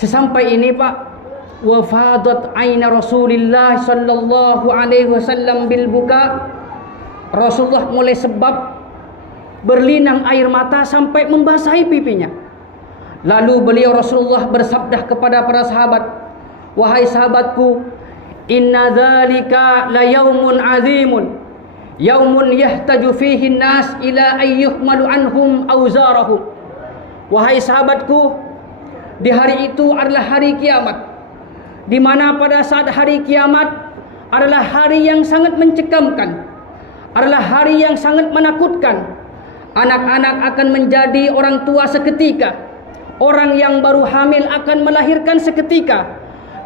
Sesampai ini Pak, wafadat aina Rasulullah sallallahu alaihi wasallam bil buka. Rasulullah mulai sebab berlinang air mata sampai membasahi pipinya. Lalu beliau Rasulullah bersabda kepada para sahabat, wahai sahabatku, inna dzalika la yaumun azimun, yaumun yahtaju fihi an-nas ila ayyuhmalu anhum awzarahum. Wahai sahabatku, di hari itu adalah hari kiamat, di mana pada saat hari kiamat adalah hari yang sangat mencekamkan, adalah hari yang sangat menakutkan. Anak-anak akan menjadi orang tua seketika, orang yang baru hamil akan melahirkan seketika,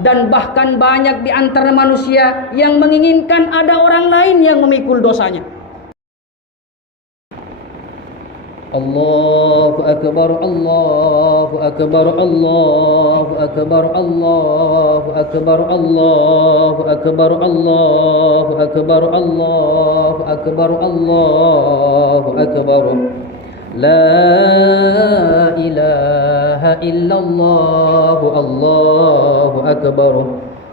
dan bahkan banyak di antara manusia yang menginginkan ada orang lain yang memikul dosanya. Allahu akbar, Allahu akbar, Allahu akbar, Allahu akbar, Allahu akbar, Allahu akbar, Allahu akbar, Allahu akbar. La ilaha illallah, Allahu akbar,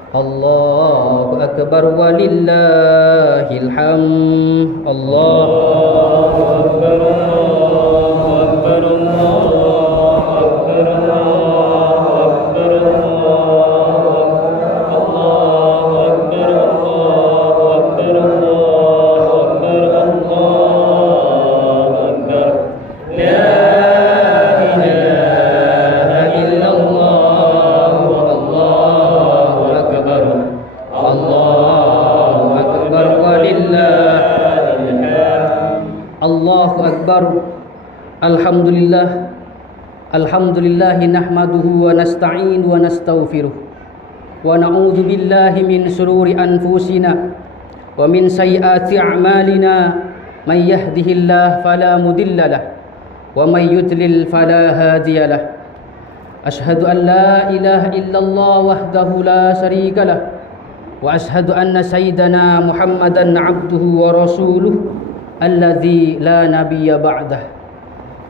Allahu akbar, walillahil hamd. Allahu akbar. Alhamdulillah, alhamdulillahi nahmaduhu wa nasta'in wa nastaghfiruh wa na'udzu billahi min shururi anfusina wa min sayyiati a'malina, may yahdihillahu fala mudilla lahu wa may yudlil fala hadiya lahu. Ashhadu an la ilaha illallah wahdahu la syarika lahu wa ashhadu anna sayyidana Muhammadan 'abduhu wa rasuluh alladzi la nabiyya ba'dahu.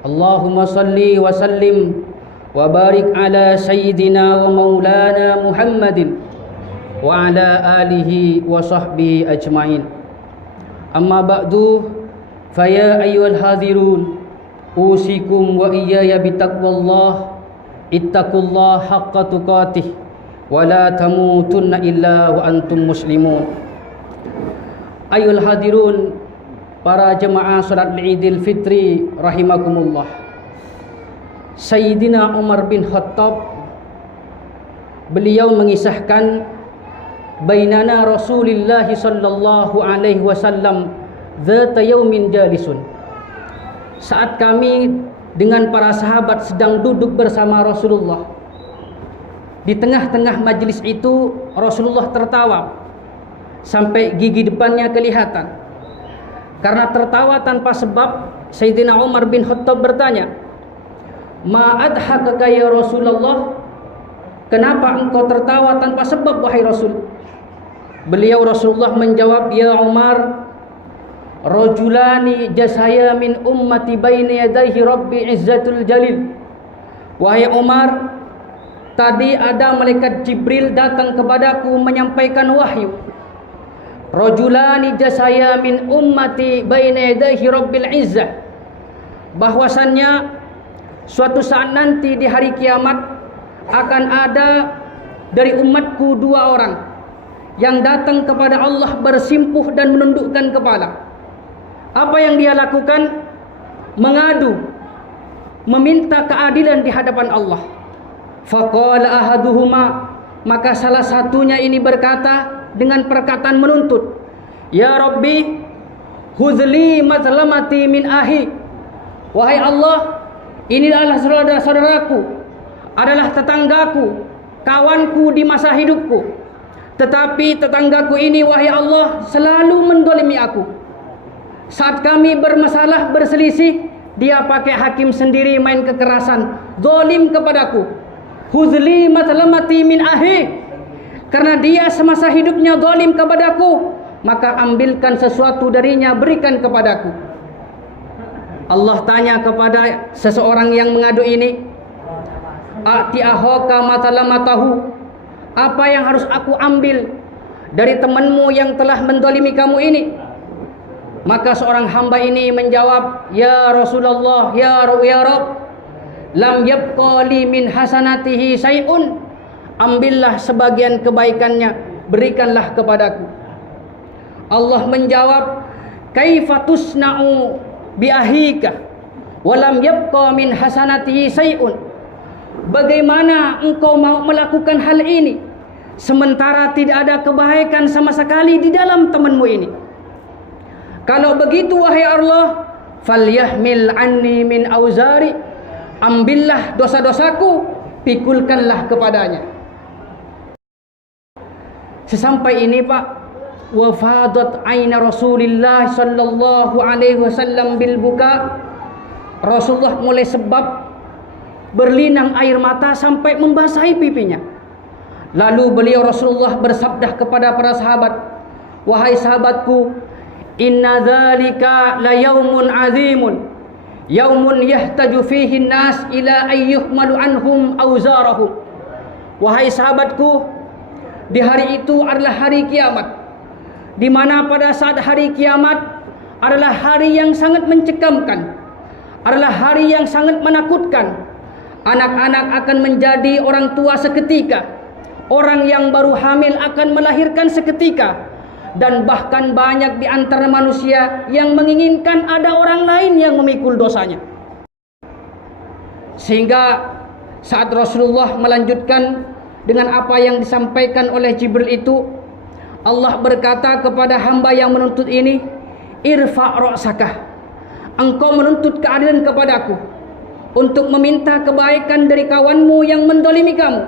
Allahumma salli wa sallim wa barik ala sayyidina wa maulana Muhammadin wa ala alihi wa sahbihi ajma'in. Amma ba'du, faya ayyuhal hadirun, usikum wa iyaya bitaqwallah, ittaqullaha haqqa tuqatih wa la tamutunna illa wa antum muslimun. Ayyuhal hadirun, para jemaah salat Idul Fitri rahimakumullah. Sayyidina Umar bin Khattab, beliau mengisahkan, bainana Rasulullah sallallahu alaihi wasallam dzata yaumin jalisun. Saat kami dengan para sahabat sedang duduk bersama Rasulullah, di tengah-tengah majlis itu Rasulullah tertawa sampai gigi depannya kelihatan. Karena tertawa tanpa sebab, Sayyidina Umar bin Khattab bertanya, ma adhakaka ya Rasulullah, kenapa engkau tertawa tanpa sebab wahai Rasul? Beliau Rasulullah menjawab, ya Umar, rajulani jasaya min ummati baina yadayhi rabbi izzatul jalil. Wahai Umar, tadi ada malaikat Jibril datang kepadaku menyampaikan wahyu. Rajulani jasaya min ummati baina yadayhi rabbil izzah, bahwasannya suatu saat nanti di hari kiamat akan ada dari umatku dua orang yang datang kepada Allah bersimpuh dan menundukkan kepala. Apa yang dia lakukan? Mengadu, meminta keadilan di hadapan Allah. Faqala ahaduhuma, maka salah satunya ini berkata dengan perkataan menuntut, ya Rabbi, huzli mazlamati min ahi. Wahai Allah, ini adalah saudara-saudaraku, adalah tetanggaku, kawanku di masa hidupku. Tetapi tetanggaku ini, wahai Allah, selalu mendolimi aku. Saat kami bermasalah, berselisih, dia pakai hakim sendiri, main kekerasan, zalim kepadaku. Huzli mazlamati min ahi, karena dia semasa hidupnya zalim kepadaku, maka ambilkan sesuatu darinya, berikan kepadaku. Allah tanya kepada seseorang yang mengadu ini, a'ti ahaka matalamatahu, apa yang harus aku ambil dari temanmu yang telah mendolimi kamu ini? Maka seorang hamba ini menjawab, ya Rasulullah, ya Rabb, lam yabqa li min hasanatihi syai'un, ambillah sebagian kebaikannya, berikanlah kepadaku. Allah menjawab, kaifa tusna'u bi ahika wa lam yabqa min hasanatihi syai'un, bagaimana engkau mau melakukan hal ini sementara tidak ada kebaikan sama sekali di dalam temanmu ini? Kalau begitu wahai Allah, falyahmil anni min auzari, ambillah dosa-dosaku, pikulkanlah kepadanya. Sesampai ini Pak, wafadat aina Rasulullah sallallahu alaihi wasallam bil buka. Rasulullah mulai sebab berlinang air mata sampai membasahi pipinya. Lalu beliau Rasulullah bersabda kepada para sahabat, wahai sahabatku, inna dzalika la yaumun azimun, yaumun yahtaju fihi an-nas ila ayyuhmalu anhum auzarahum. Wahai sahabatku, di hari itu adalah hari kiamat, di mana pada saat hari kiamat adalah hari yang sangat mencekamkan, adalah hari yang sangat menakutkan. Anak-anak akan menjadi orang tua seketika, orang yang baru hamil akan melahirkan seketika, dan bahkan banyak di antara manusia yang menginginkan ada orang lain yang memikul dosanya. Sehingga saat Rasulullah melanjutkan dengan apa yang disampaikan oleh Jibril itu, Allah berkata kepada hamba yang menuntut ini, irfa' ra'saka, engkau menuntut keadilan kepadaku untuk meminta kebaikan dari kawanmu yang mendolimi kamu,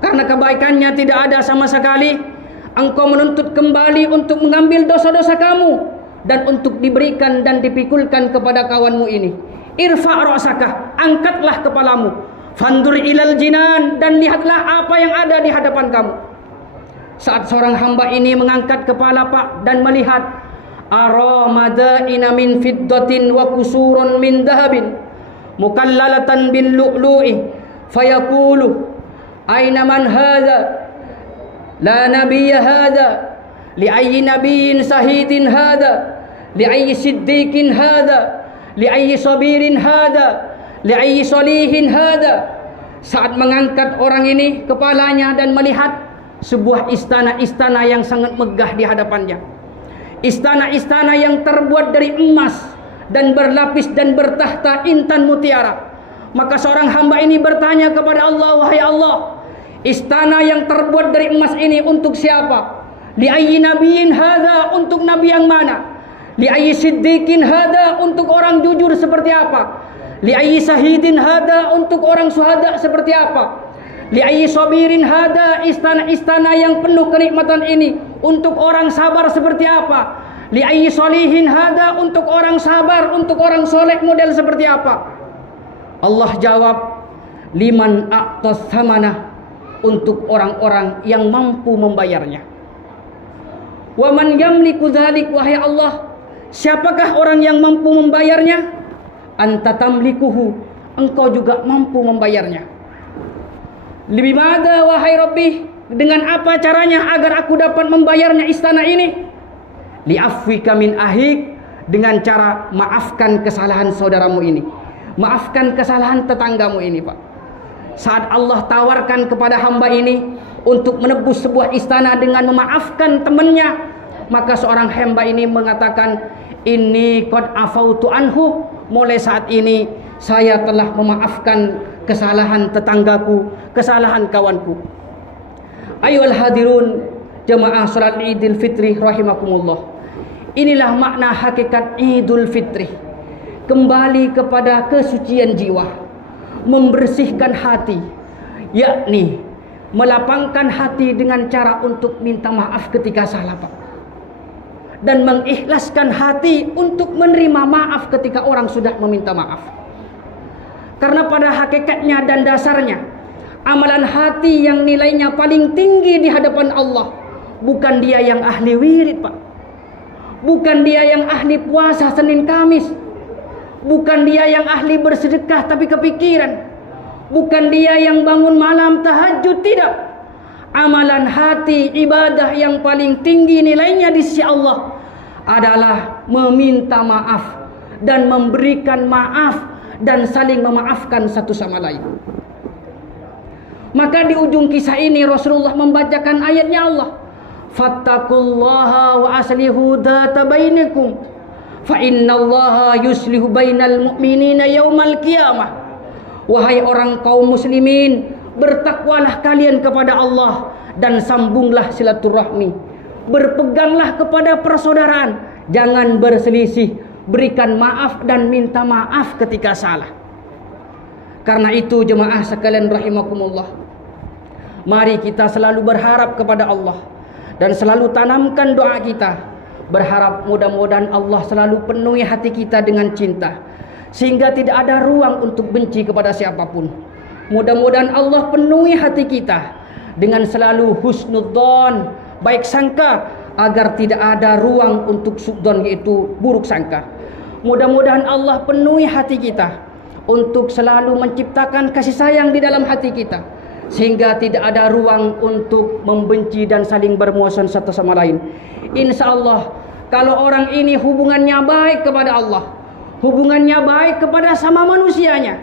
karena kebaikannya tidak ada sama sekali. Engkau menuntut kembali untuk mengambil dosa-dosa kamu dan untuk diberikan dan dipikulkan kepada kawanmu ini. Irfa' ra'saka, angkatlah kepalamu, fandur ilal jinan, dan lihatlah apa yang ada di hadapan kamu. Saat seorang hamba ini mengangkat kepala Pak dan melihat, ara madaina min fiddatin wa kusurun min dahabin mukallalatan bil lu'lu'i, fayaqulu aina man hadha, la nabiyya hadha, li ayyi nabiyyin sahidin hadha, li ayyi siddiqin hadha, li ayyi sabirin hadha, li ayyi salihin hadha. Saat mengangkat orang ini kepalanya dan melihat sebuah istana-istana yang sangat megah di hadapannya, istana-istana yang terbuat dari emas dan berlapis dan bertahta intan mutiara, maka seorang hamba ini bertanya kepada Allah, wahai Allah, istana yang terbuat dari emas ini untuk siapa? Li ayyi nabiyyin hadza, untuk nabi yang mana? Li ayyi siddiqin hadza, untuk orang jujur seperti apa? Li ayyi sahidin hadza, untuk orang syuhada seperti apa? Li ayyi sabirin hadza, istana-istana yang penuh kenikmatan ini untuk orang sabar seperti apa? Li ayyi salihin hadza, untuk orang sabar, untuk orang soleh model seperti apa? Allah jawab, liman a'tas samanah, untuk orang-orang yang mampu membayarnya. Wa man yamliku dzalik, wahai Allah, siapakah orang yang mampu membayarnya? Anta tamlikuhu, engkau juga mampu membayarnya. Libimada wahai Rabbi, dengan apa caranya agar aku dapat membayarnya istana ini? Li'afwika min ahik, dengan cara maafkan kesalahan saudaramu ini, maafkan kesalahan tetanggamu ini Pak. Saat Allah tawarkan kepada hamba ini untuk menebus sebuah istana dengan memaafkan temannya, maka seorang hamba ini mengatakan, inni qad afautu anhu, mulai saat ini saya telah memaafkan kesalahan tetanggaku, kesalahan kawanku. Ayyuhal hadirun jamaah salat Idul Fitri rahimakumullah. Inilah makna hakikat Idul Fitri, kembali kepada kesucian jiwa, membersihkan hati, yakni melapangkan hati dengan cara untuk minta maaf ketika salah Pak, dan mengikhlaskan hati untuk menerima maaf ketika orang sudah meminta maaf. Karena pada hakikatnya dan dasarnya, amalan hati yang nilainya paling tinggi di hadapan Allah bukan dia yang ahli wirid Pak, bukan dia yang ahli puasa Senin Kamis, bukan dia yang ahli bersedekah tapi kepikiran, bukan dia yang bangun malam tahajud, tidak. Amalan hati, ibadah yang paling tinggi nilainya di sisi Allah adalah meminta maaf dan memberikan maaf dan saling memaafkan satu sama lain. Maka di ujung kisah ini Rasulullah membacakan ayatnya Allah, fattaqullaha wa aslihu dhata bainakum fa innallaha yuslihu bainal mu'minina yaumal qiyamah. Wahai orang kaum muslimin, bertakwalah kalian kepada Allah dan sambunglah silaturahmi. Berpeganglah kepada persaudaraan, jangan berselisih, berikan maaf dan minta maaf ketika salah. Karena itu jemaah sekalian rahimakumullah, mari kita selalu berharap kepada Allah dan selalu tanamkan doa kita, berharap mudah-mudahan Allah selalu penuhi hati kita dengan cinta, sehingga tidak ada ruang untuk benci kepada siapapun. Mudah-mudahan Allah penuhi hati kita dengan selalu husnudzon, baik sangka, agar tidak ada ruang untuk suudzon, yaitu buruk sangka. Mudah-mudahan Allah penuhi hati kita untuk selalu menciptakan kasih sayang di dalam hati kita, sehingga tidak ada ruang untuk membenci dan saling bermusuhan satu sama lain. Insya Allah, kalau orang ini hubungannya baik kepada Allah, hubungannya baik kepada sama manusianya,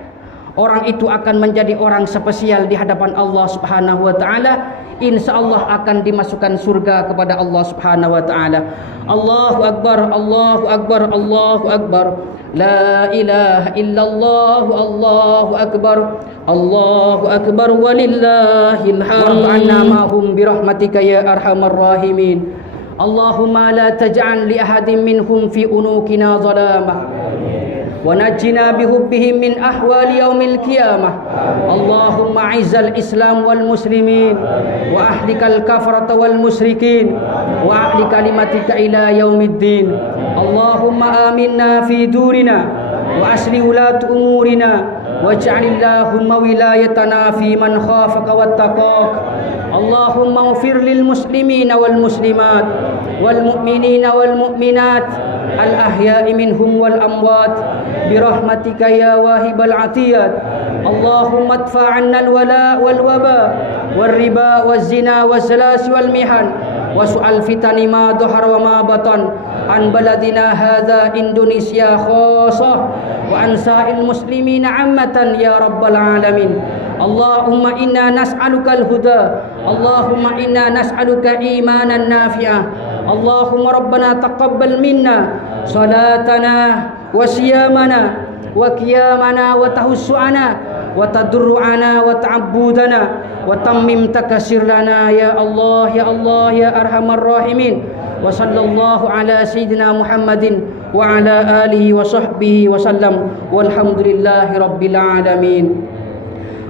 orang itu akan menjadi orang spesial di hadapan Allah Subhanahu wa taala. Insya Allah akan dimasukkan surga kepada Allah Subhanahu wa taala. Allahu akbar, Allahu akbar, Allahu akbar. La ilaha illallah, Allahu akbar, Allahu akbar, walillahil hamd. Anna mahum birahmatika ya arhamar rahimin. Allahumma la taj'al li ahadin minhum fi unukina zalamah wa najjina bihubbihim min ahwali yaumil qiyamah. Allahumma izzal islam wal muslimin wa ahlikal kafarata wal musyrikin wa ahli kalimatika ila yaumiddin. Allahumma aminna fi durina wa asli ulat umurina waj'alillahumma wilayatana fi man khafaka wattaqak. Allahumma ufir lil muslimina wal muslimat wal mu'minina wal mu'minat al ahya'i minhum wal amwat birahmatika ya wahibal atiyat. Allahumma adfa' 'anna al wala wal waba wal riba waz zina waz zalasi wal mihan wa su'al fitani ma dhahara wa ma batan an baladina hadza Indonesia khassah wa an sa'il muslimina 'ammatan ya rabbal alamin. Allahumma inna nas'aluka al-huda, Allahumma inna nas'aluka imanan nafi'ah, Allahumma rabbana taqabbal minna salatana wa siyamana wa qiyamana wa tahussu'ana wa tadurru'ana wa ta'abbudana wa tammim takasir lana ya Allah ya Allah ya arhamar rahimin. Wa sallallahu ala sayyidina Muhammadin wa ala alihi wa sahbihi wa sallam walhamdulillahi rabbil alamin.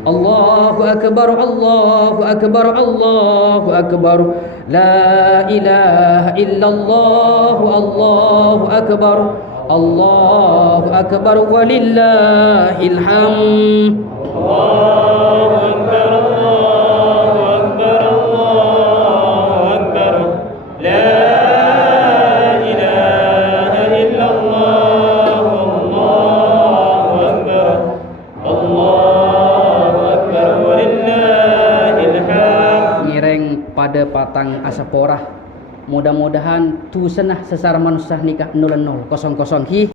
Allahu akbar, Allahu akbar, Allahu akbar. La ilaha illallah, Allahu akbar, Allahu akbar, walillahil hamd. Allahu akbar, Allahu akbar, Allahu akbar. La pada patang asaporah. Mudah-mudahan tu senah sesar manusia nikah 00 hi